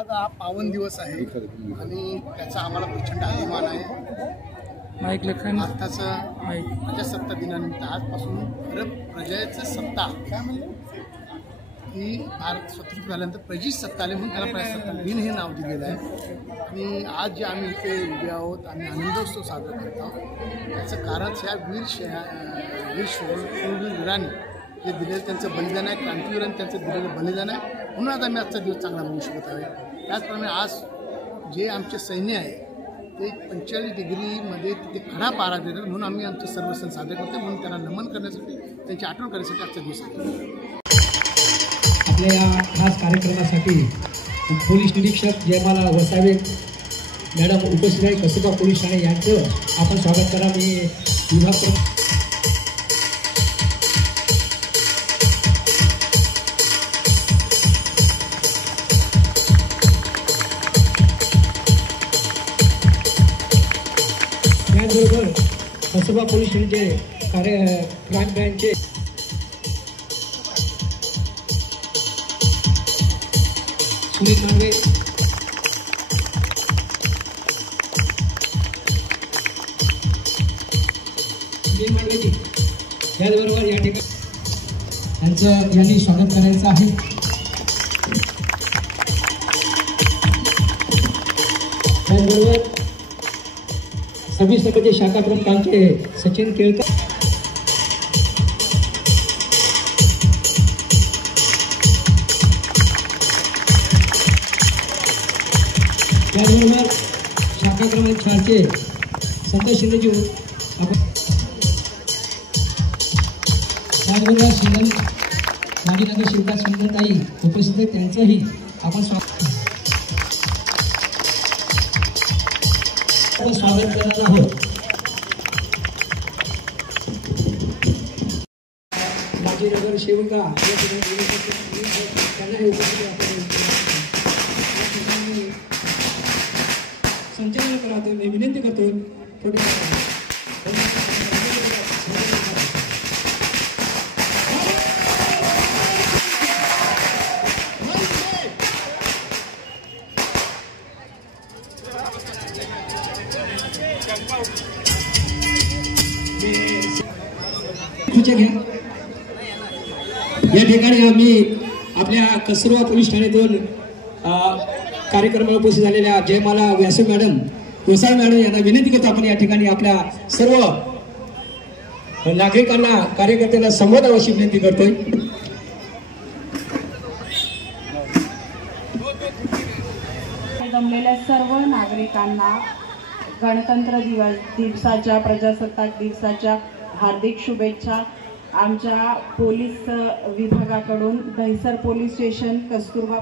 आज हा पावन दिवस आहे आणि त्याचा आम्हाला प्रचंड अभिमान आहे। भारताचं प्रजासत्ताक दिनानिमित्त आजपासून खरं प्रजेचं सत्ता ही भारत स्वतंत्र झाल्यानंतर प्रजेची सत्ता आली म्हणून त्याला प्रजासत्ताक दिन हे नाव दिलेलं आहे। आणि आज जे आम्ही इथे उभे आहोत आम्ही आनंदोत्सव साजरा करत आहोत त्याचं कारण ह्या वीर शूरवीरांनी जे दिलेलं त्यांचं बलिदान आहे, क्रांतीवीरांनी त्यांचं दिलेलं बलिदान आहे म्हणून आज आम्ही आजचा दिवस चांगला बघू शकत आहे। त्याचप्रमाणे आज जे आमचे सैन्य आहे ते 45 डिग्रीमध्ये तिथे खडा पारा देतात म्हणून आम्ही आमचे सर्व सण साजरे करतो म्हणून त्यांना नमन करण्यासाठी त्यांची आठवण करण्यासाठी आजचा दिवस आहे। आपल्या या खास कार्यक्रमासाठी पोलीस निरीक्षक जयमाला वसावे मॅडम उपस्थित आहे। कसबा पोलीस ठाणे यांचं आपण स्वागत करा। मी विभाग त्याचबरोबर कसबा पोलीस ठाण्याचे क्राईम ब्रँचचे सुनील मांडवे, त्याचबरोबर या ठिकाणी त्यांचं यांनी स्वागत करायचं आहे। त्याचबरोबर 26 नंबरचे शाखा प्रमुख आमचे सचिन केळकर, त्याचबरोबर शाखा क्रमांक 4चे संतोष शिंदेजी, त्याचबरोबर माजी नगर शिवता सुंदरताई उपस्थित आहेत त्यांचंही आपण स्वागत करत आहोत। माजी नगर सेविका त्यांना संचालन करावं मी विनंती करतो। या ठिकाणी आम्ही आपल्या कसबा पोलीस ठाण्यातून कार्यक्रमाला उपस्थित झालेल्या जयमाला वसावे मॅडम यांना विनंती करतो आपण या ठिकाणी आपल्या सर्व नागरिकांना कार्यकर्त्यांना संवादाची विनंती करतोय। जमलेल्या सर्व नागरिकांना गणतंत्र दिवसाच्या प्रजासत्ताक दिवसाच्या हार्दिक शुभेच्छा। आमच्या पोलीस विभागाकडून दहिसर पोलीस स्टेशन, कस्तुरबा